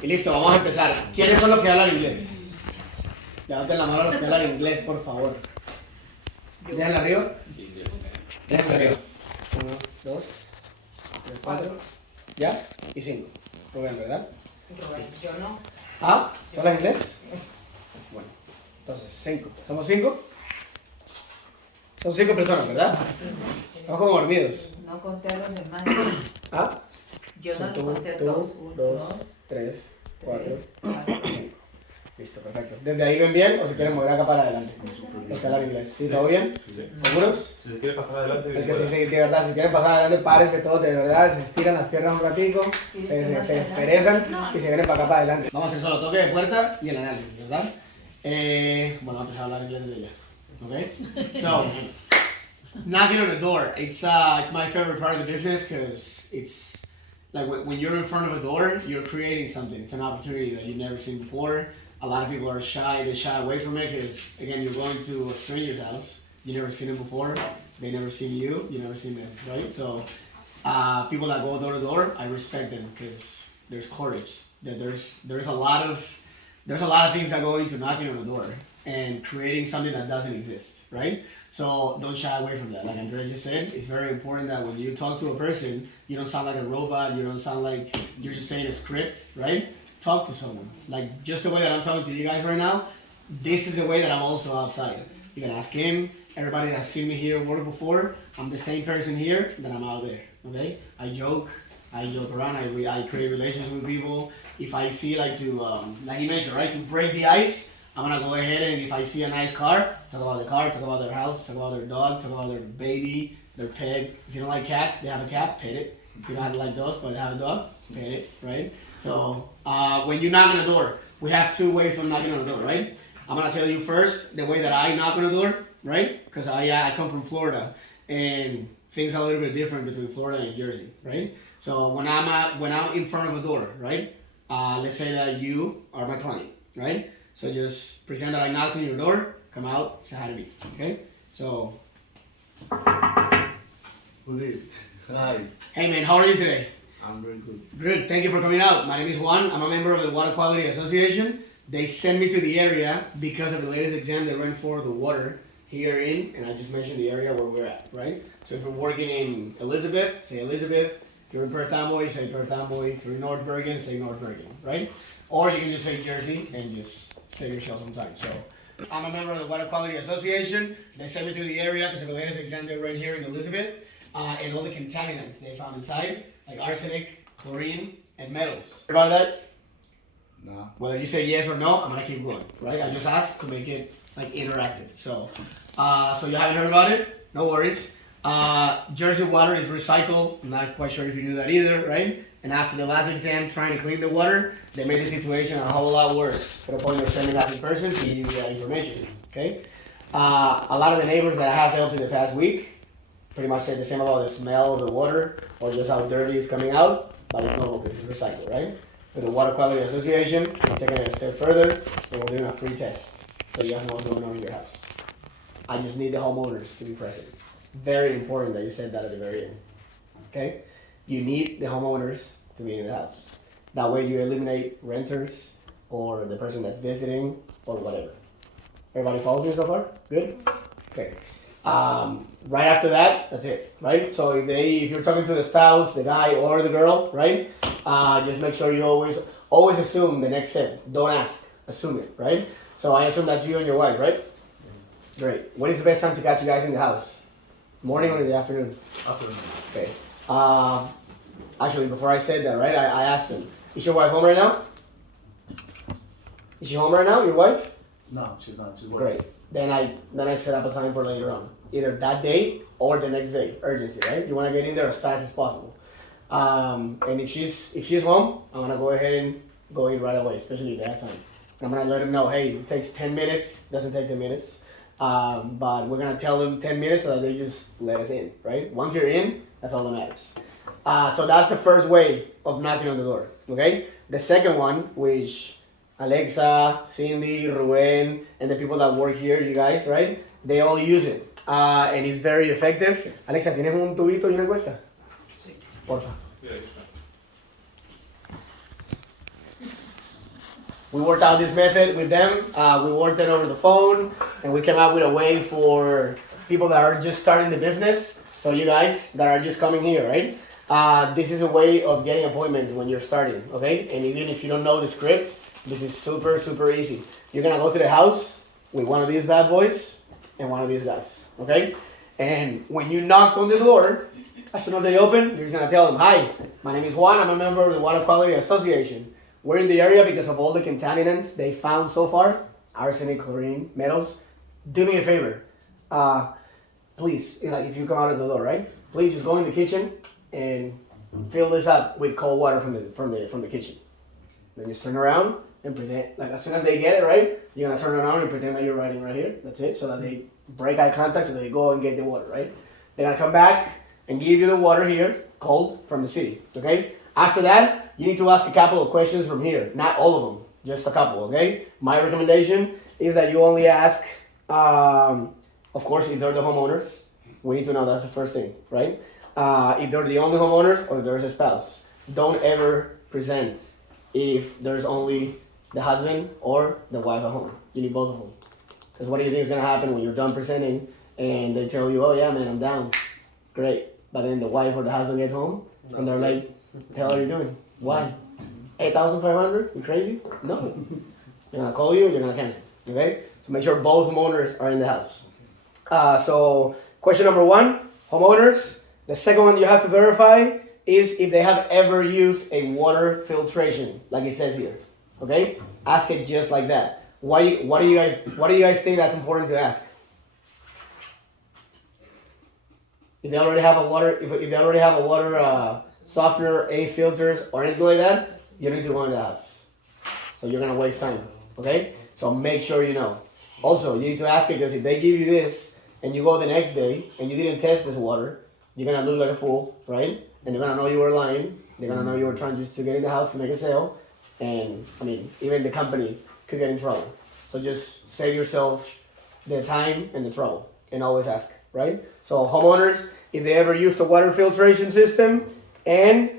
Y listo, vamos a empezar. ¿Quiénes son los que hablan inglés? Levanten la mano los que hablan inglés, por favor. Déjenla arriba. Déjenla arriba. 1, 2, 3, 4. ¿Ya? Y 5. Rubén, ¿verdad? Rubén, yo no. ¿Ah? ¿Tú hablas inglés? Bueno, entonces 5. ¿Somos 5? Son 5 personas, ¿verdad? Estamos como dormidos. No conté a los demás. ¿Ah? Yo no los Tú, conté a tú, todos. 1, 2, 3, 4, 4. 5. Listo, perfecto. ¿Desde ahí ven bien o se quieren mover acá para adelante? Los que hablan inglés. ¿Sí? ¿Todo bien? ¿Seguros? Si se quiere pasar adelante, Es que sí, de verdad, si quieren pasar adelante, párense todos, de verdad, se estiran las piernas un ratico, se desperezan y se vienen para acá para adelante. Vamos a hacer solo toque de puerta y el análisis, ¿verdad? Bueno, vamos a empezar a hablar inglés desde ya. Okay? So, knocking on the door, it's my favorite part of the business because it's like when you're in front of a door, you're creating something. It's an opportunity that you've never seen before. A lot of people are shy, they shy away from it because, again, you're going to a stranger's house. You never seen them before, they never seen you, you never seen them, right? So, people that go door to door, I respect them because there's courage. There's a lot of things that go into knocking on the door and creating something that doesn't exist, right? So don't shy away from that. Like Andrea just said, it's very important that when you talk to a person, you don't sound like a robot, you don't sound like you're just saying a script, right? Talk to someone. Like just the way that I'm talking to you guys right now, this is the way that I'm also outside. You can ask him, everybody that's seen me here work before, I'm the same person here that I'm out there, okay? I joke around, I create relationships with people. If I see like he mentioned, right, to break the ice, I'm gonna go ahead and if I see a nice car, talk about the car, talk about their house, talk about their dog, talk about their baby, their pet. If you don't like cats, they have a cat, pet it. If you don't like dogs, but they have a dog, pet it, right? So when you knock on the door, we have 2 ways of knocking on the door, right? I'm gonna tell you first the way that I knock on the door, right? Because I come from Florida, and things are a little bit different between Florida and Jersey, right? So when I'm in front of a door, right? Let's say that you are my client, right? So just pretend that I knocked on your door, come out, say hi to me, okay? So. Who is? Hi. Hey man, how are you today? I'm very good. Good, thank you for coming out. My name is Juan, I'm a member of the Water Quality Association. They sent me to the area because of the latest exam they ran for the water here and I just mentioned the area where we're at, right? So if you're working in Elizabeth, say Elizabeth. If you're in Perth Amboy, say Perth Amboy. If you're in North Bergen, say North Bergen, right? Or you can just say Jersey and just save yourself some time. So I'm a member of the Water Quality Association. They sent me to the area because of the latest exam they ran here in Elizabeth and all the contaminants they found inside, like arsenic, chlorine, and metals. Heard about that? No. Whether you say yes or no, I'm gonna keep going, right? I just asked to make it like interactive. So you haven't heard about it? No worries. Jersey water is recycled. I'm not quite sure if you knew that either, right? And after the last exam, trying to clean the water, they made the situation a whole lot worse to the point of sending out in person to give you that information, okay? A lot of the neighbors that I have helped in the past week pretty much said the same about the smell of the water or just how dirty it's coming out, but it's normal because it's recycled, right? With the Water Quality Association, we're taking it a step further, and we're doing a free test, so you guys know what's going on in your house. I just need the homeowners to be present. Very important that you said that at the very end, okay? You need the homeowners to be in the house. That way you eliminate renters or the person that's visiting or whatever. Everybody follows me so far? Good? Okay. Right after that, that's it, right? So if you're talking to the spouse, the guy or the girl, right? Just make sure you always assume the next step. Don't ask, assume it, right? So I assume that's you and your wife, right? Great. When is the best time to catch you guys in the house? Morning or in the afternoon? Afternoon. Okay. Actually, before I said that, right, I asked him, is your wife home right now? Is she home right now, your wife? No, she's not. She's working. Great. Then I set up a time for later on. Either that day or the next day. Urgency, right? You want to get in there as fast as possible. And if she's home, I'm going to go ahead and go in right away, especially at that time. And I'm going to let them know, hey, it takes 10 minutes. Doesn't take 10 minutes. But we're going to tell them 10 minutes so that they just let us in, right? Once you're in, that's all that matters. So that's the first way of knocking on the door, okay? The second one, which Alexa, Cindy, Ruben, and the people that work here, you guys, right? They all use it. And it's very effective. Alexa, ¿tienes un tubito y una encuesta? Sí. Porfa. We worked out this method with them. We worked it over the phone, and we came out with a way for people that are just starting the business. So you guys that are just coming here, right? This is a way of getting appointments when you're starting, okay? And even if you don't know the script, this is super, super easy. You're gonna go to the house with one of these bad boys and one of these guys, okay? And when you knock on the door, as soon as they open, you're just gonna tell them, hi, my name is Juan, I'm a member of the Water Quality Association. We're in the area because of all the contaminants they found so far, arsenic, chlorine, metals. Do me a favor, please, like if you come out of the door, right? Please just go in the kitchen and fill this up with cold water from the kitchen. Then just turn around and pretend, like as soon as they get it, right? You're gonna turn around and pretend that you're writing right here. That's it, so that they break eye contact so they go and get the water, right? They're gonna come back and give you the water here, cold, from the city, okay? After that, you need to ask a couple of questions from here. Not all of them, just a couple, okay? My recommendation is that you only ask, of course, if they're the homeowners. We need to know, that's the first thing, right? If they're the only homeowners or if there's a spouse. Don't ever present if there's only the husband or the wife at home. You need both of them. Because what do you think is going to happen when you're done presenting and they tell you, oh yeah, man, I'm down. Great. But then the wife or the husband gets home and they're like, what the hell are you doing? Why? 8,500? You crazy? No. They're going to call you, you're going to cancel. Okay? So make sure both homeowners are in the house. So question number 1, homeowners. The second one you have to verify is if they have ever used a water filtration, like it says here. Okay? Ask it just like that. What do you guys think that's important to ask? If they already have a water, if they already have a water softener, any filters or anything like that, you need to go in the house. So you're gonna waste time. Okay? So make sure you know. Also, you need to ask it because if they give you this and you go the next day and you didn't test this water, you're gonna look like a fool, right? And they're gonna know you were lying. They're gonna know you were trying just to get in the house to make a sale. And I mean, even the company could get in trouble. So just save yourself the time and the trouble and always ask, right? So homeowners, if they ever used a water filtration system and...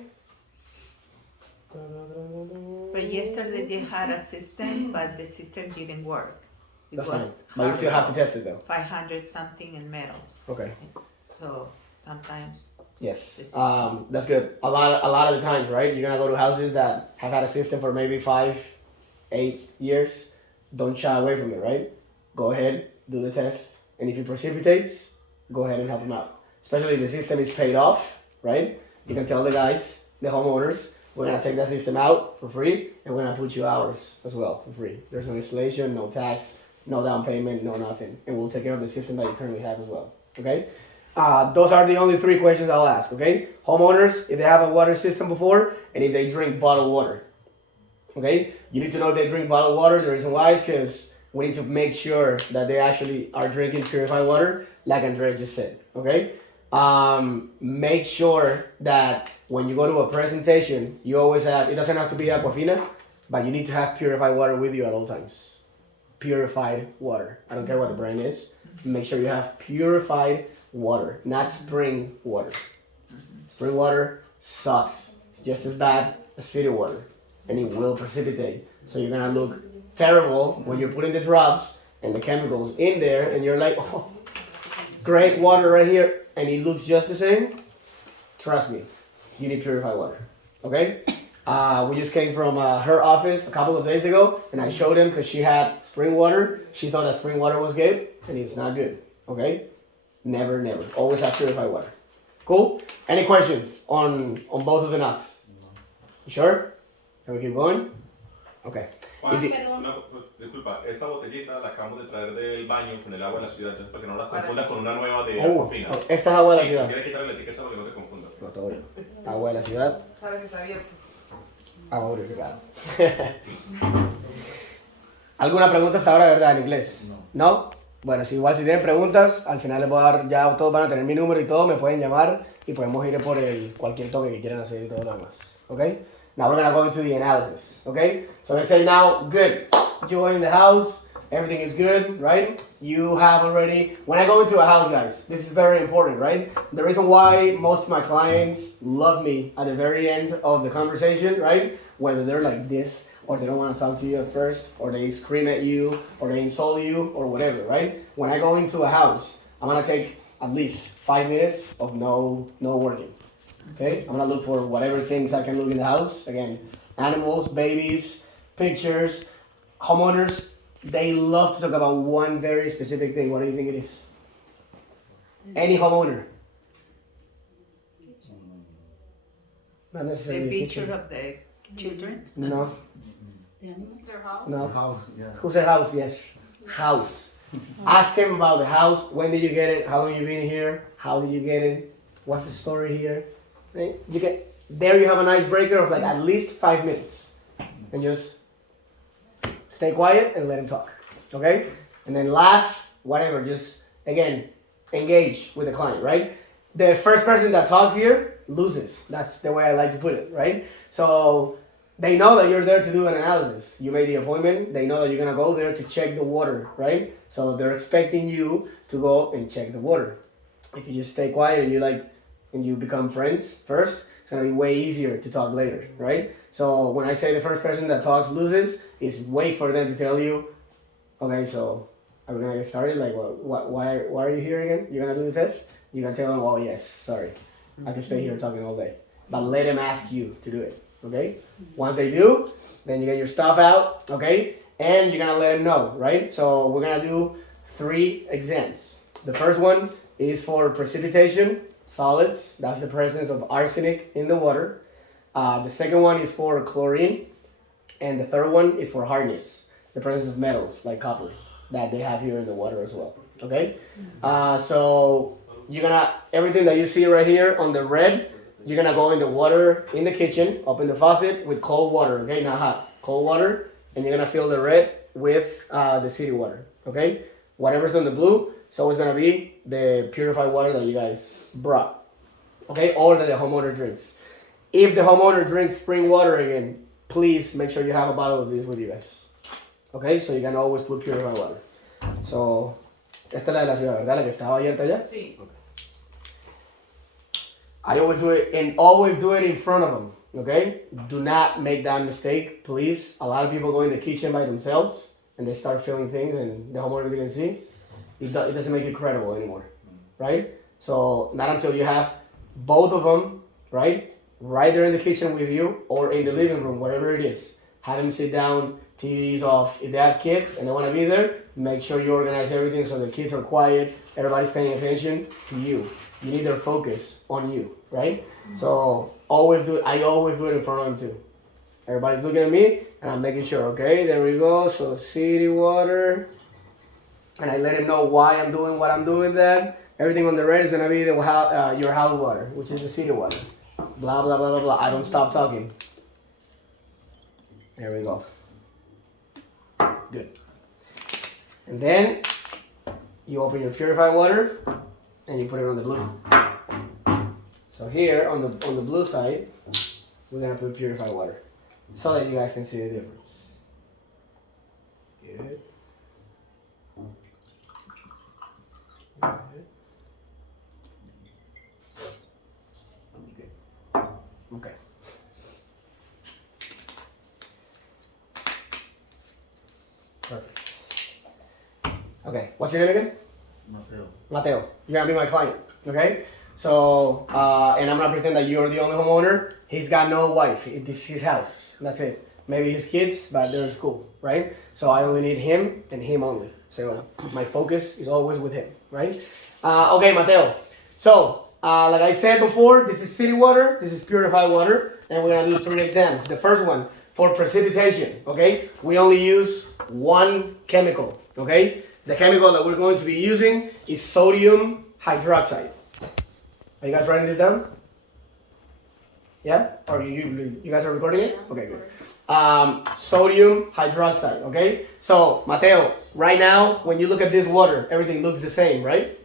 But yesterday they had a system, but the system didn't work. That's fine. But you still have to test it though. 500 something in metals. Okay. So sometimes. Yes, that's good. A lot of the times, right? You're gonna go to houses that have had a system for maybe 5-8 years. Don't shy away from it, right? Go ahead, do the test, and if it precipitates, go ahead and help them out. Especially if the system is paid off, right? You can tell the guys, the homeowners, we're gonna take that system out for free, and we're gonna put you hours as well for free. There's no installation, no tax, no down payment, no nothing, and we'll take care of the system that you currently have as well. Okay? Those are the only 3 questions I'll ask, okay? Homeowners, if they have a water system before, and if they drink bottled water. Okay? You need to know if they drink bottled water. The reason why is because we need to make sure that they actually are drinking purified water, like Andrea just said, okay? Make sure that when you go to a presentation, you always have, it doesn't have to be Aquafina, but you need to have purified water with you at all times. Purified water. I don't care what the brand is. Make sure you have purified water, not spring water. Spring water sucks. It's just as bad as city water, and it will precipitate. So you're gonna look terrible when you're putting the drops and the chemicals in there, and you're like, oh, great water right here, and it looks just the same. Trust me, you need purified water. Okay? We just came from her office a couple of days ago, and I showed him because she had spring water. She thought that spring water was good, and it's not good. Okay? Never, never. Always have purified water. Cool? Any questions on both of the nuts? You sure? Can we keep going? Okay. Juan, disculpa, esa botellita la acabamos de traer del baño con el agua de la ciudad, entonces para que no las confundas con una nueva de Aquafina. Esta es agua de la ciudad. Tienes que quitarle la etiqueta para que no te confundas. No, todo bien. Agua de la ciudad. Sabe que está abierto. Agua purificada. ¿Alguna pregunta hasta ahora, de verdad, en inglés? ¿No? Bueno, si igual si tienen preguntas, al final les voy a dar, ya todos van a tener mi número y todo, me pueden llamar y podemos ir por cualquier toque que quieran hacer y todo lo demás. Okay? Now we're gonna go into the analysis. Okay? So let's say now, good. You are in the house, everything is good, right? You have already, when I go into a house, guys, this is very important, right? The reason why most of my clients love me at the very end of the conversation, right? Whether they're like this or they don't want to talk to you at first, or they scream at you, or they insult you, or whatever, right? When I go into a house, I'm gonna take at least 5 minutes of no working. Okay? I'm gonna look for whatever things I can look in the house. Again, animals, babies, pictures, homeowners. They love to talk about one very specific thing. What do you think it is? Any homeowner. Not necessarily The a picture kitchen. of the children. No. Their house? No. House, yeah. Who said house? Yes. House. Ask him about the house. When did you get it? How long you been here? How did you get it? What's the story here? Right? You have an icebreaker of like at least 5 minutes. And just stay quiet and let him talk. Okay? And then laugh, whatever. Just, again, engage with the client, right? The first person that talks here loses. That's the way I like to put it, right? So they know that you're there to do an analysis. You made the appointment. They know that you're going to go there to check the water, right? So they're expecting you to go and check the water. If you just stay quiet and you become friends first, it's going to be way easier to talk later, right? So when I say the first person that talks loses, it's wait for them to tell you, okay, so are we going to get started? Like, why are you here again? You're going to do the test? You're going to tell them, oh, yes, sorry. I can stay here talking all day. But let them ask you to do it, okay? Once they do, then you get your stuff out, okay? And you're going to let them know, right? So we're going to do 3 exams. The first one is for precipitation, solids. That's the presence of arsenic in the water. The second one is for chlorine. And the third one is for hardness, the presence of metals like copper that they have here in the water as well, okay? So you're gonna, everything that you see right here on the red, you're gonna go in the water in the kitchen, open the faucet with cold water, okay? Not hot, cold water, and you're gonna fill the red with the city water, okay? Whatever's on the blue, it's always gonna be the purified water that you guys brought, okay? Or that the homeowner drinks. If the homeowner drinks spring water again, please make sure you have a bottle of this with you guys, okay? So you can always put purified water. So, esta es la de la ciudad, ¿verdad? La que estaba abierta ya. Sí. I always do it, and always do it in front of them, okay? Do not make that mistake, please. A lot of people go in the kitchen by themselves, and they start filling things, and the homeowner didn't see. It doesn't make it credible anymore, right? So, not until you have both of them, right there in the kitchen with you, or in the living room, wherever it is. Have them sit down, TVs off. If they have kids and they want to be there, make sure you organize everything so the kids are quiet, everybody's paying attention to you. You need their focus on you, right? So I always do it in front of them too. Everybody's looking at me and I'm making sure, okay, there we go. So city water. And I let them know why I'm doing what I'm doing that. Everything on the red is gonna be your house water, which is the city water. Blah, blah, blah, blah, blah. I don't stop talking. There we go. Good. And then you open your purified water and you put it on the blue. So here on the blue side, we're gonna put purified water so that you guys can see the difference. Good. Okay. Perfect. Okay, what's your name again? Mateo. Mateo. You're gonna be my client, okay? So, and I'm gonna pretend that you're the only homeowner. He's got no wife. This is his house. That's it. Maybe his kids, but they're in school, right? So I only need him and him only. So my focus is always with him, right? Okay, Mateo. So, like I said before, this is city water, this is purified water, and we're gonna do 3 exams. The first one, for precipitation, okay? We only use one chemical, okay? The chemical that we're going to be using is sodium hydroxide. Are you guys writing this down? Yeah? Or you guys are recording it? Okay, good. Sodium hydroxide, okay? So, Mateo, right now, when you look at this water, everything looks the same, right?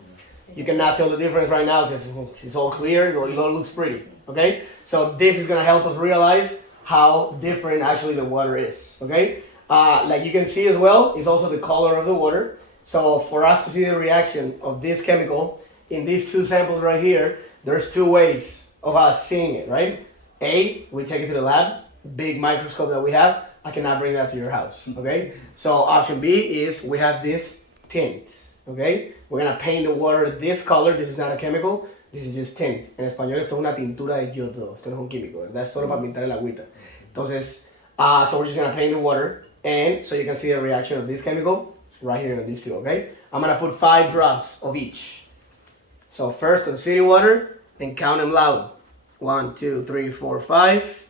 You cannot tell the difference right now because it's all clear, it all looks pretty, okay? So this is gonna help us realize how different actually the water is, okay? Like you can see as well, it's also the color of the water. So for us to see the reaction of this chemical in these 2 samples right here, there's 2 ways of us seeing it, right? A, we take it to the lab, big microscope that we have, I cannot bring that to your house, okay? So option B is we have this tint, okay? We're gonna paint the water this color. This is not a chemical. This is just tint. En español esto es una tintura de yodo. Esto no es un químico, ¿verdad? Es solo para pintar el agüita. Entonces, so we're just gonna paint the water, and so you can see the reaction of this chemical right here in these two, okay? I'm gonna put 5 drops of each. So first on city water, and count them loud. 1, 2, 3, 4, 5.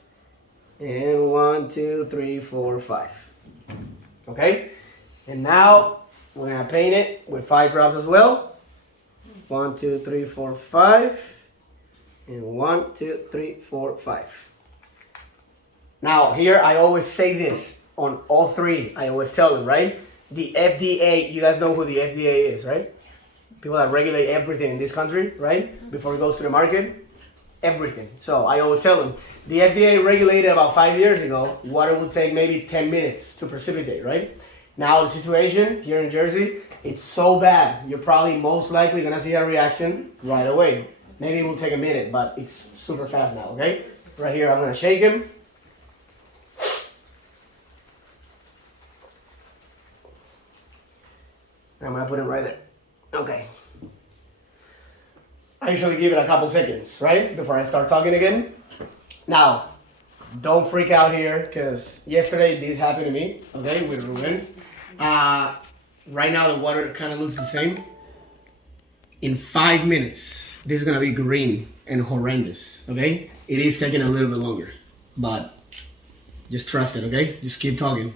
And 1, 2, 3, 4, 5. Okay? And now we're gonna paint it with 5 drops as well. 1, 2, 3, 4, 5. And 1, 2, 3, 4, 5. Now here I always say this on all 3. I always tell them, right? The FDA, you guys know who the FDA is, right? People that regulate everything in this country, right? Before it goes to the market, everything. So I always tell them, the FDA regulated about 5 years ago, water would take maybe 10 minutes to precipitate, right? Now the situation here in Jersey, it's so bad, you're probably most likely gonna see a reaction right away. Maybe it will take a minute, but it's super fast now, okay? Right here, I'm gonna shake him. I'm gonna put him right there. Okay. I usually give it a couple seconds, right? Before I start talking again. Now, don't freak out here, because yesterday this happened to me, okay, with Ruben. Right now the water kind of looks the same. In 5 minutes, this is gonna be green and horrendous, okay? It is taking a little bit longer, but just trust it, okay? Just keep talking.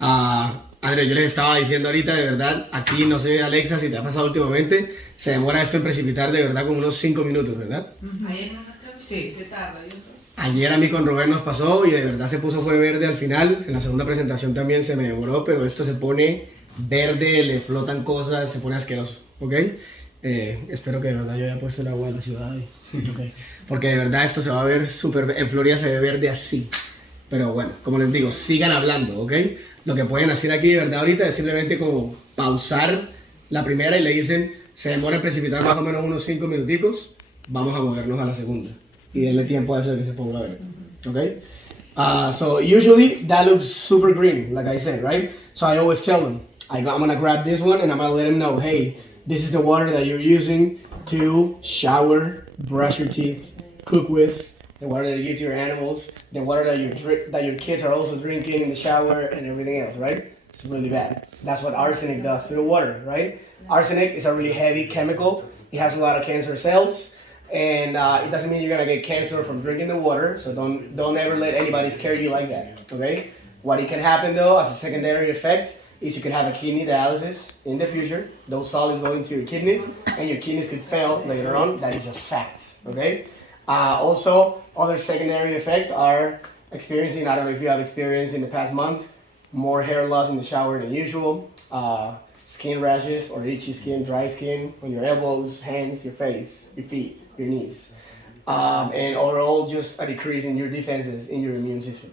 André, yo les estaba diciendo ahorita, de verdad, aquí no sé, Alexa, si te ha pasado últimamente, se demora esto en precipitar de verdad como unos 5 minutos, ¿verdad? Ayer en unas casas sí se tarda. Ayer a mí con Rubén nos pasó y de verdad se puso fue verde al final. En la segunda presentación también se me demoró, pero esto se pone verde, le flotan cosas, se pone asqueroso, ¿ok? Espero que de verdad yo haya puesto el agua en la ciudad, okay. Porque de verdad esto se va a ver súper, en Florida se ve verde así. Pero bueno, como les digo, sigan hablando, ¿ok? Lo que pueden hacer aquí de verdad ahorita es simplemente como pausar la primera y le dicen, se demora en precipitar más o menos unos 5 minuticos, vamos a movernos a la segunda. Y denle tiempo a eso de que se ponga verde, ¿ok? So usually that looks super green, like I said, right? So I always tell them, I'm gonna grab this one and I'm gonna let them know, hey, this is the water that you're using to shower, brush your teeth, cook with, the water that you give to your animals, the water that your kids are also drinking in the shower and everything else, right? It's really bad. That's what arsenic does to the water, right? Arsenic is a really heavy chemical. It has a lot of cancer cells, and it doesn't mean you're gonna get cancer from drinking the water, so don't ever let anybody scare you like that, okay? What it can happen though, as a secondary effect, is you could have a kidney dialysis in the future. Those solids go into your kidneys, and your kidneys could fail later on. That is a fact, okay? Also, other secondary effects are experiencing, I don't know if you have experienced in the past month, more hair loss in the shower than usual, skin rashes or itchy skin, dry skin on your elbows, hands, your face, your feet, your knees, and overall just a decrease in your defenses in your immune system,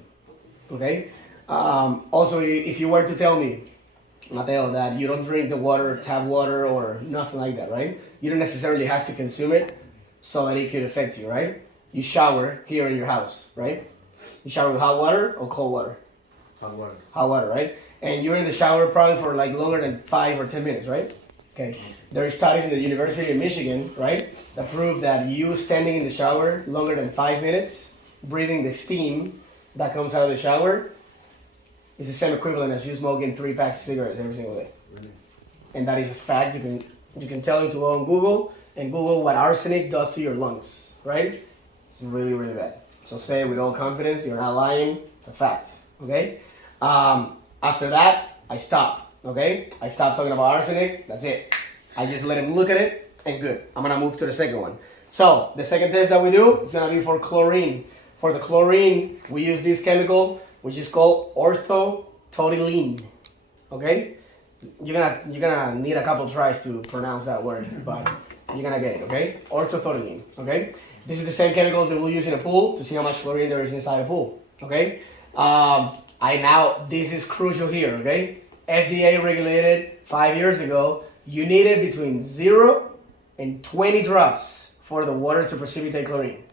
okay? Also, if you were to tell me, Mateo, that you don't drink the water, tap water, or nothing like that, right? You don't necessarily have to consume it so that it could affect you, right? You shower here in your house, right? You shower with hot water or cold water? Hot water. Hot water, right? And you're in the shower probably for like longer than 5 or 10 minutes, right? Okay. There are studies in the University of Michigan, right, that prove that you standing in the shower longer than 5 minutes, breathing the steam that comes out of the shower, is the same equivalent as you smoking 3 packs of cigarettes every single day. Really? And that is a fact. You can tell them to go on Google and Google what arsenic does to your lungs, right? It's really, really bad. So say it with all confidence, you're not lying, it's a fact, okay? After that, I stop, okay? I stop talking about arsenic, that's it. I just let him look at it, and good. I'm gonna move to the second one. So, the second test that we do is gonna be for chlorine. For the chlorine, we use this chemical, which is called orthotoluene, okay? You're gonna need a couple tries to pronounce that word, but you're gonna get it, okay? Orthotoluene, okay? This is the same chemicals that we'll use in a pool to see how much chlorine there is inside a pool, okay? This is crucial here, okay? FDA regulated 5 years ago, you needed between 0 and 20 drops for the water to precipitate chlorine.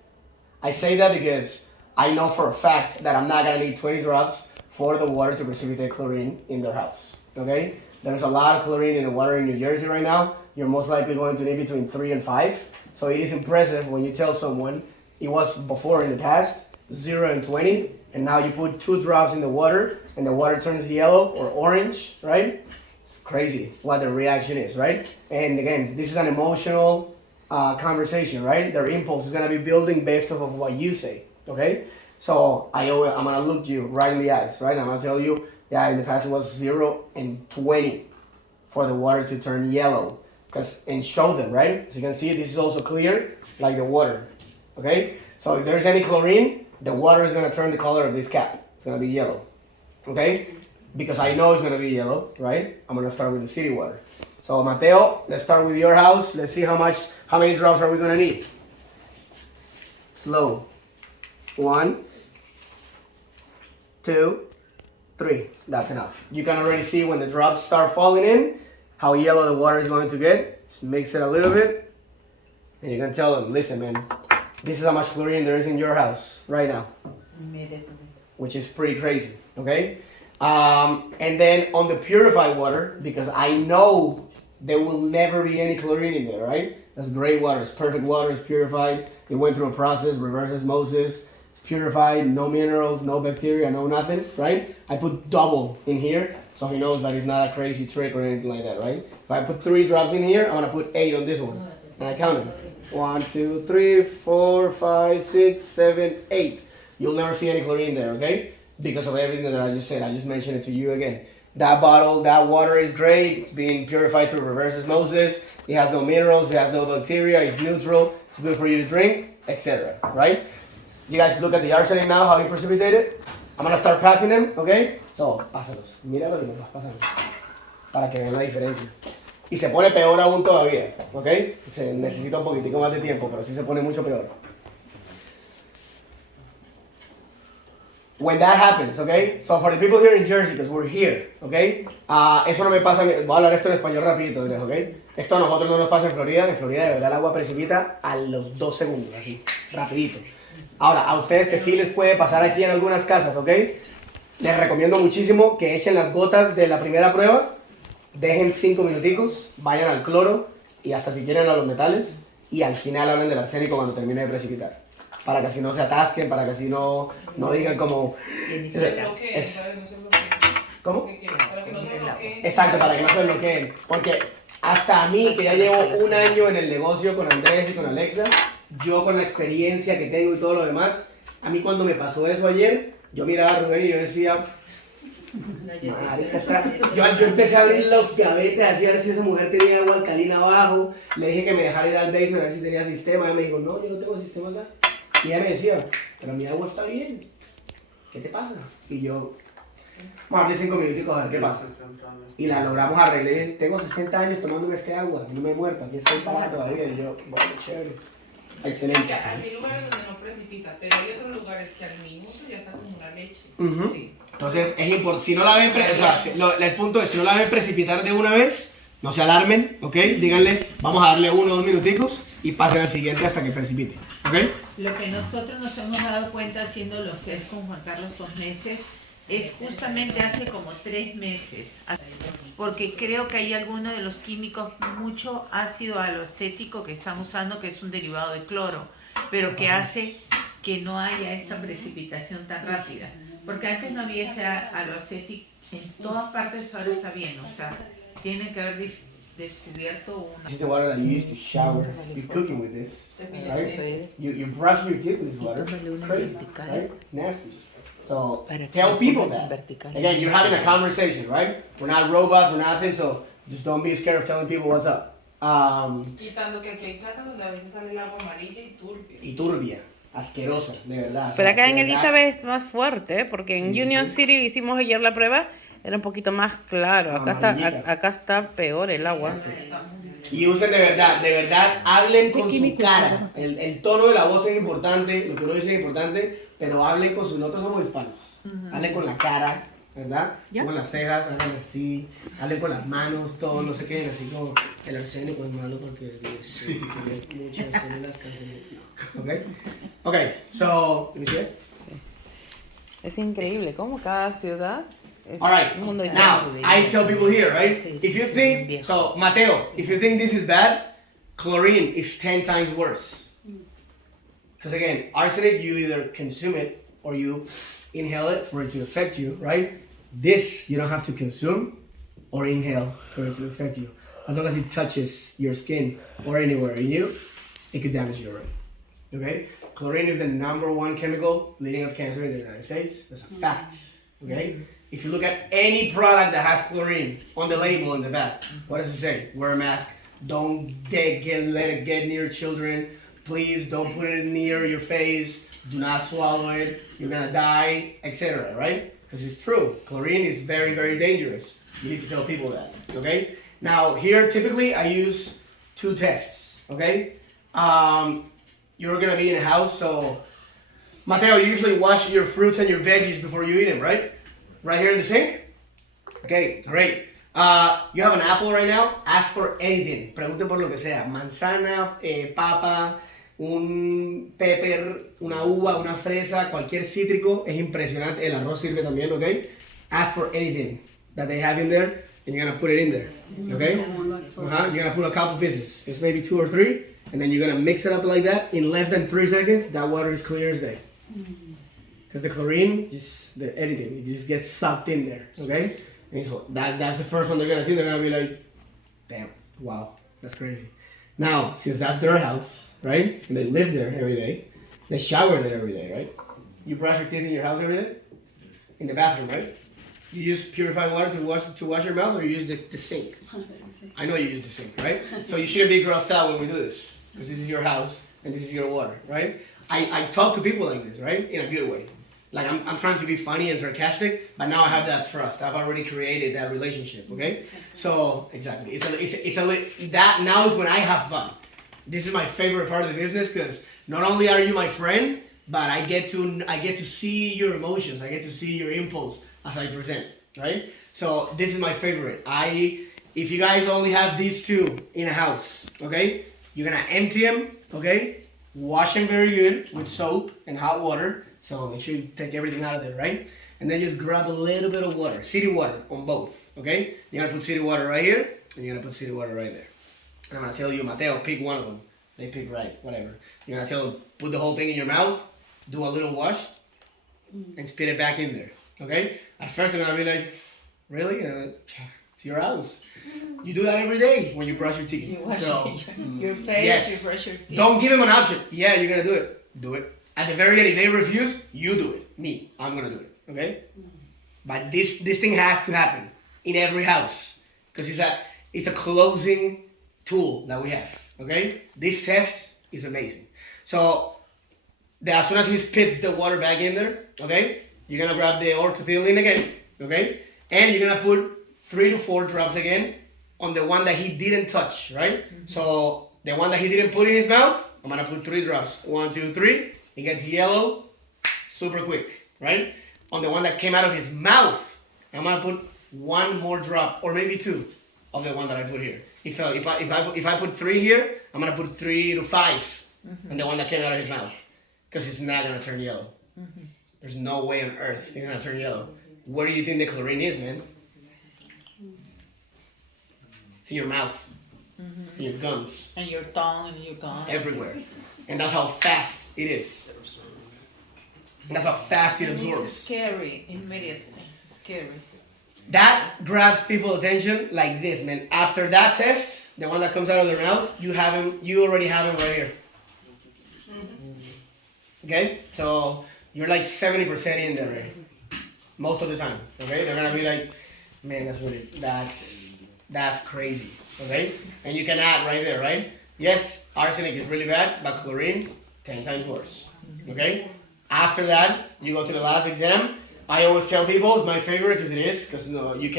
I say that because I know for a fact that I'm not gonna need 20 drops for the water to precipitate chlorine in their house. Okay? There's a lot of chlorine in the water in New Jersey right now. You're most likely going to need between 3 and 5. So it is impressive when you tell someone it was before in the past 0 and 20, and now you put 2 drops in the water and the water turns yellow or orange, right? It's crazy what the reaction is, right? And again, this is an emotional conversation, right? Their impulse is gonna be building based off of what you say, okay? So I'm gonna look you right in the eyes, right? I'm gonna tell you, yeah, in the past it was 0 and 20 for the water to turn yellow, and show them, right? So you can see this is also clear, like the water, okay? So if there's any chlorine, the water is gonna turn the color of this cap. It's gonna be yellow, okay? Because I know it's gonna be yellow, right? I'm gonna start with the city water. So Mateo, let's start with your house. Let's see how many drops are we gonna need? Slow. 1, 2, 3. That's enough. You can already see when the drops start falling in, how yellow the water is going to get. Just mix it a little bit. And you can tell them, listen, man, this is how much chlorine there is in your house right now. Which is pretty crazy, okay? And then on the purified water, because I know there will never be any chlorine in there, right? That's great water. It's perfect water. It's purified. It went through a process, reverse osmosis. It's purified, no minerals, no bacteria, no nothing, right? I put double in here so he knows that it's not a crazy trick or anything like that, right? If I put 3 drops in here, I'm gonna put 8 on this one. And I count them. 1, 2, 3, 4, 5, 6, 7, 8. You'll never see any chlorine there, okay? Because of everything that I just said. I just mentioned it to you again. That bottle, that water is great. It's being purified through reverse osmosis. It has no minerals, it has no bacteria, it's neutral, it's good for you to drink, etc. Right? You guys look at the arsenic now, how he precipitated. I'm gonna start passing them, okay? So, pásalos. Míralo y me vas pasando. Para que vean la diferencia. Y se pone peor aún todavía, ¿ok? Se necesita un poquitico más de tiempo, pero sí se pone mucho peor. When that happens, okay? So for the people here in Jersey, because we're here, okay? Eso no me pasa, voy a hablar esto en español rapidito, ¿ok? Esto a nosotros no nos pasa en Florida. En Florida de verdad el agua precipita a los 2 segundos, así, rapidito. Ahora, a ustedes que sí les puede pasar aquí en algunas casas, ¿ok? Les recomiendo muchísimo que echen las gotas de la primera prueba, dejen 5 minuticos, vayan al cloro y hasta si quieren a los metales y al final hablen del arsénico cuando termine de precipitar. Para que así no se atasquen, para que así no digan como... ¿Cómo? Exacto, para que no se bloqueen. Porque hasta a mí, que ya llevo 1 año en el negocio con Andrés y con Alexa, yo con la experiencia que tengo y todo lo demás, a mí cuando me pasó eso ayer, yo miraba a Rubén y yo decía... Yo empecé a abrir los gavetes así a ver si esa mujer tenía agua alcalina abajo. Le dije que me dejara ir al basement a ver si tenía sistema. Ella me dijo, no, yo no tengo sistema acá. Y ella me decía, pero mi agua está bien, ¿qué te pasa? Y yo, vamos a abrir 5 minuticos a ver qué pasa. Y la logramos arreglar. Y tengo 60 años tomándome este agua, no me he muerto, aquí estoy parada todavía. Y yo, bueno, chévere. Excelente. Hay lugares donde no precipita, pero hay otros lugares que al minuto ya está como una leche. Sí. Entonces, es importante, si no la ven, el punto es, si no la ven precipitar de una vez, no se alarmen, ¿ok? Díganle, vamos a darle 1 o 2 minuticos y pasen al siguiente hasta que precipite, ¿ok? Lo que nosotros nos hemos dado cuenta haciendo los test con Juan Carlos 2 meses es justamente hace como 3 meses. Porque creo que hay algunos de los químicos, mucho ácido aloacético que están usando, que es un derivado de cloro, pero que hace que no haya esta precipitación tan rápida. Porque antes no había ese aloacético en todas partes, ahora está bien, o sea, tiene que haber descubierto una... This is the water that you use to shower. You're cooking with this, right? You brush your teeth with this water. It's crazy, right? Nasty. So tell people that. Again, you're having a conversation, right? We're not robots, we're nothing, so just don't be scared of telling people what's up. Quitando que aquí hay casas donde a veces sale el agua amarilla y turbia. Y turbia, asquerosa, de verdad. Pero acá en Elizabeth es más fuerte, porque en Union City hicimos ayer la prueba, era un poquito más claro. Acá está peor el agua. Y usen de verdad, hablen con su cara. El tono de la voz es importante, lo que uno dice es importante, pero hablen con sus notas, somos hispanos. Hablen con la cara, ¿verdad? Con las cejas, hablen así, hablen con las manos, todo, no se queden así como el arsénico es malo porque muchas células cancerígenas. Okay? Okay, so, let me see it. Es increíble cómo cada ciudad es All right, un mundo now, diferente. I tell people here, right? If you think, so Mateo, if you think this is bad, chlorine is 10 times worse. Because again, arsenic, you either consume it or you inhale it for it to affect you, right? This, you don't have to consume or inhale for it to affect you. As long as it touches your skin or anywhere in you, it could damage you already. Okay? Chlorine is the #1 chemical leading of cancer in the United States. That's a fact. Okay? If you look at any product that has chlorine on the label in the back, what does it say? Wear a mask. Don't let it get near children. Please don't put it near your face. Do not swallow it. You're gonna die, etc. Right? Because it's true. Chlorine is very, very dangerous. You need to tell people that. Okay? Now here, typically, I use 2 tests. Okay? You're gonna be in a house, so Mateo, you usually wash your fruits and your veggies before you eat them, right? Right here in the sink? Okay, great. You have an apple right now, ask for anything. Pregunte por lo que sea. Manzana, papa, un pepper, una uva, una fresa, cualquier cítrico. Es impresionante. El arroz sirve también, okay? Ask for anything that they have in there, and you're gonna put it in there, okay? You're gonna put a couple pieces. It's maybe 2 or 3. And then you're gonna mix it up like that. In less than 3 seconds, that water is clear as day. Because the chlorine, anything, it just gets sucked in there, okay? And so that's the first one they're gonna see. They're gonna be like, damn, wow, that's crazy. Now, since that's their house, right? And they live there every day, they shower there every day, right? You brush your teeth in your house every day? In the bathroom, right? You use purified water to wash your mouth, or you use the sink? I know you use the sink, right? So you shouldn't be grossed out when we do this, because this is your house and this is your water, right? I talk to people like this, right? In a good way. Like I'm trying to be funny and sarcastic, but now I have that trust. I've already created that relationship, okay? So exactly, that now is when I have fun. This is my favorite part of the business, because not only are you my friend, but I get to see your emotions. I get to see your impulse as I present, right? So this is my favorite. If you guys only have these 2 in a house, okay, you're gonna empty them, okay, wash them very good with soap and hot water. So make sure you take everything out of there, right? And then just grab a little bit of water, city water on both, okay? You're gonna put city water right here, and you're gonna put city water right there. And I'm gonna tell you, Mateo, pick one of them. They pick right, whatever. You're gonna tell them, put the whole thing in your mouth, do a little wash, and spit it back in there, okay? At first they're gonna be like, really? It's your house. You do that every day when you brush your teeth. You wash your face, yes. you brush your teeth. Don't give them an option. Yeah, you're gonna do it. Do it. At the very end, if they refuse, you do it. Me, I'm gonna do it. Okay? But this thing has to happen in every house, because it's a closing tool that we have. Okay? This test is amazing. So as soon as he spits the water back in there, okay, you're gonna grab the orthothelium again, okay, and you're gonna put 3 to 4 drops again on the one that he didn't touch, right? So the one that he didn't put in his mouth, I'm gonna put 3 drops. 1, 2, 3. It gets yellow super quick, right? On the one that came out of his mouth, I'm gonna put 1 more drop, or maybe 2, of the one that I put here. If I put 3 here, I'm gonna put 3 to 5 on the one that came out of his mouth, because it's not gonna turn yellow. There's no way on earth it's gonna turn yellow. Where do you think the chlorine is, man? It's in your mouth, in your gums, And your tongue and your gums. everywhere. And that's how fast it is. And that's how fast it absorbs. It's scary, immediately. Scary. That grabs people's attention like this, man. After that test, the one that comes out of their mouth, you already have him right here. Okay? So you're like 70% in there, right? Most of the time. Okay? They're gonna be like, man, that's crazy. Okay? And you can add right there, right? Yes, arsenic is really bad, but chlorine, 10 times worse. Okay? After that, you go to the last exam. I always tell people it's my favorite because it is, because you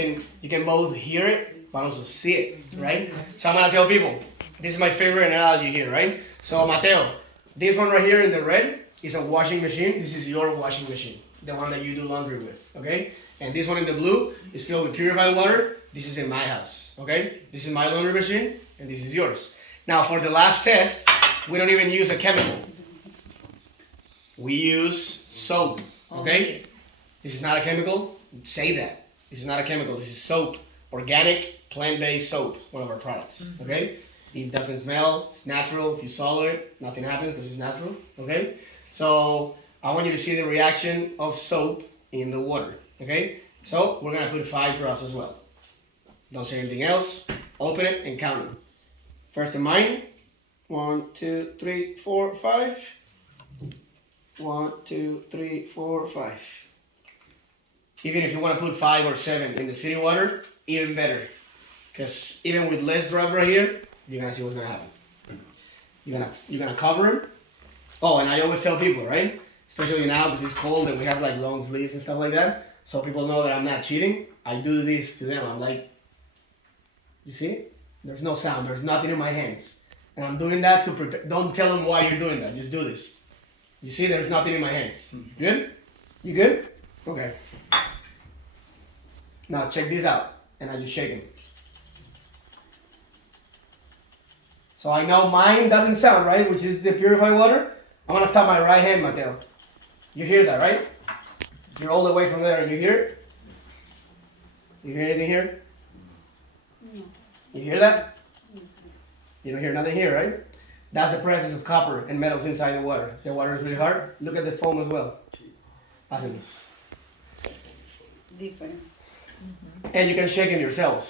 can both hear it but also see it, right? So I'm gonna tell people this is my favorite analogy here, right? So Mateo, this one right here in the red is a washing machine. This is your washing machine, the one that you do laundry with, okay? And this one in the blue is filled with purified water. This is in my house, okay? This is my laundry machine, and this is yours. Now for the last test, we don't even use a chemical. We use soap, okay? This is not a chemical. Say that. This is not a chemical. This is soap. Organic, plant-based soap. One of our products. Okay? It doesn't smell. It's natural. If you swallow it, nothing happens because it's natural. Okay? So I want you to see the reaction of soap in the water. Okay? So we're going to put 5 drops as well. Don't say anything else. Open it and count them. First in mine. 1, 2, 3, 4, 5. 1, 2, 3, 4, 5. Even if you want to put 5 or 7 in the city water, even better. Because even with less drops right here, you're gonna see what's gonna happen. You're gonna cover them. Oh, and I always tell people, right? Especially now because it's cold and we have like long sleeves and stuff like that. So people know that I'm not cheating. I do this to them. I'm like, you see? There's no sound. There's nothing in my hands. And I'm doing that to prepare. Don't tell them why you're doing that. Just do this. You see, there's nothing in my hands. Good? You good? Okay. Now check this out. And I just shake it. So I know mine doesn't sound right, which is the purified water. I'm gonna stop my right hand, Mateo. You hear that, right? You're all the way from there and you hear it? You hear anything here? No. You hear that? You don't hear nothing here, right? That's the presence of copper and metals inside the water. The water is really hard. Look at the foam as well. Awesome. Different. And you can shake them yourselves.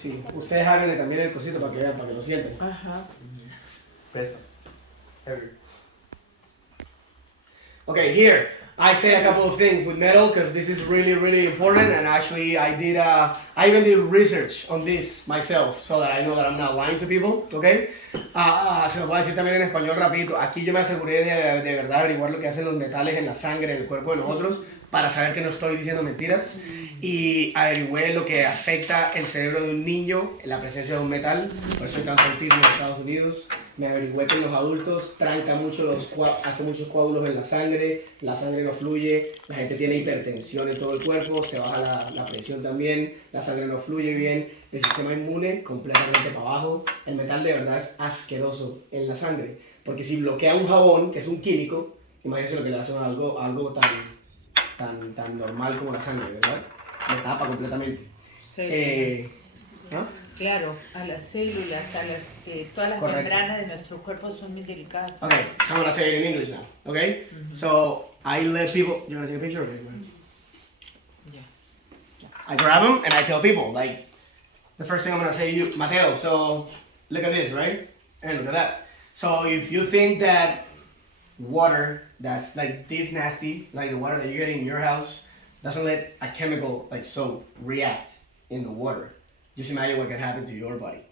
Sí, ustedes háganle también el cosito para que vean, para que lo sientan. Ajá. Pesa. Heavy. Okay, here I say a couple of things with metal because this is really, really important. And actually, I even did research on this myself so that I know that I'm not lying to people. Okay. Se lo voy a decir también en español rapidito. Aquí yo me aseguré de verdad averiguar lo que hacen los metales en la sangre, en el cuerpo de nosotros, para saber que no estoy diciendo mentiras. Y averigüé lo que afecta el cerebro de un niño en la presencia de un metal. Por eso hay tanto autismo en Estados Unidos. Me averigüé que en los adultos tranca mucho hace muchos coágulos en la sangre no fluye, la gente tiene hipertensión en todo el cuerpo, se baja la presión también, la sangre no fluye bien, el sistema inmune completamente para abajo. El metal de verdad es asqueroso en la sangre, porque si bloquea un jabón, que es un químico, imagínense lo que le hace a algo tan normal como la sangre, ¿verdad? Me tapa completamente. ¿No? Claro, a las células, todas las Correcto. membranas de nuestro cuerpo son muy delicadas. Okay, so I'm gonna say it in English now. Okay, so I let people. You wanna take a picture? Yeah. I grab them and I tell people like, the first thing I'm gonna say to you, Mateo. So look at this, right? And look at that. So if you think that water that's like this nasty, like the water that you're getting in your house, doesn't let a chemical like soap react in the water, just imagine what can happen to your body,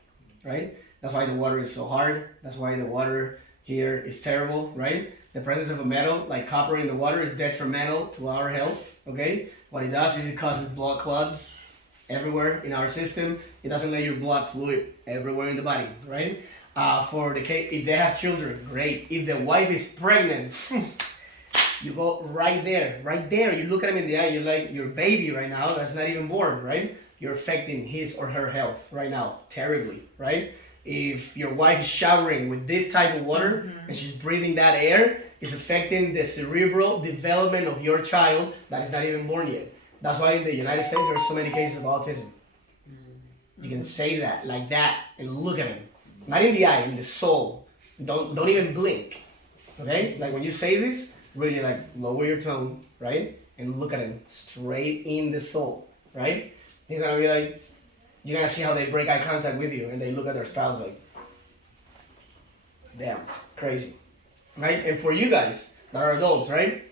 right? That's why the water is so hard. That's why the water here is terrible, right? The presence of a metal like copper in the water is detrimental to our health, okay? What it does is it causes blood clots everywhere in our system. It doesn't let your blood fluid everywhere in the body, right? For the case, if they have children, great. If the wife is pregnant, you go right there. You look at him in the eye, you're like, your baby right now, that's not even born, right? You're affecting his or her health right now, terribly, right? If your wife is showering with this type of water and she's breathing that air, it's affecting the cerebral development of your child that is not even born yet. That's why in the United States, there's so many cases of autism. You can say that, like that, and look at him. Not in the eye, in the soul. Don't even blink, okay? Like when you say this, really like lower your tone, right? And look at him straight in the soul, right? He's gonna be like, you're gonna see how they break eye contact with you and they look at their spouse like, damn, crazy, right? And for you guys that are adults, right?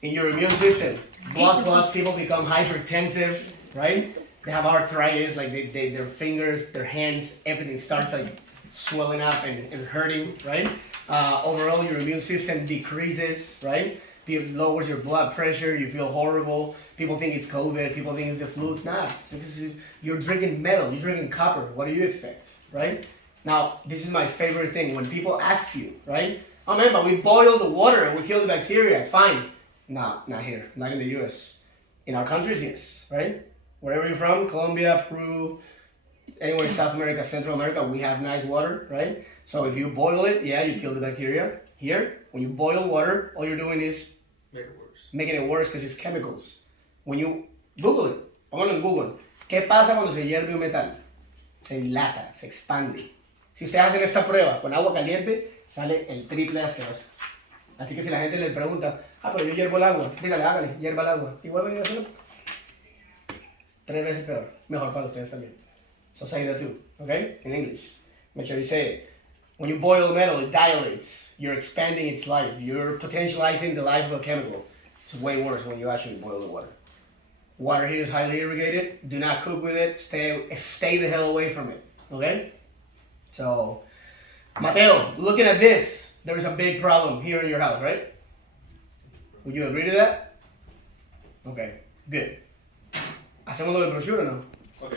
In your immune system, blood clots, people become hypertensive, right? They have arthritis, like their fingers, their hands, everything starts like swelling up and hurting, right? Overall, your immune system decreases, right? It lowers your blood pressure, you feel horrible. People think it's COVID, people think it's the flu. It's not. You're drinking metal, you're drinking copper. What do you expect, right? Now, this is my favorite thing. When people ask you, right? Oh man, but we boil the water and we kill the bacteria. It's fine. No, not here, not in the US. In our countries, yes, right? Wherever you're from, Colombia, Peru, anywhere in South America, Central America, we have nice water, right? So if you boil it, yeah, you kill the bacteria. Here, when you boil water, all you're doing is Make it worse. making it worse because it's chemicals. When you Google it, póngalo en Google. ¿Qué pasa cuando se hierve un metal? Se dilata, se expande. Si ustedes hacen esta prueba con agua caliente, sale el triple de asqueroso. Así que si la gente le pregunta, pero yo hiervo el agua, dígale, hágale, hierva el agua. Igual venir a hacerlo 3 veces peor. Mejor para ustedes también. So say that too, okay? In English. Make sure you say it. When you boil metal, it dilates. You're expanding its life. You're potentializing the life of a chemical. It's way worse when you actually boil the water. Water here is highly irrigated. Do not cook with it. Stay the hell away from it, okay? So, Mateo, looking at this, there is a big problem here in your house, right? Would you agree to that? Okay, good. ¿Hacemos lo del brochure o no? Ok.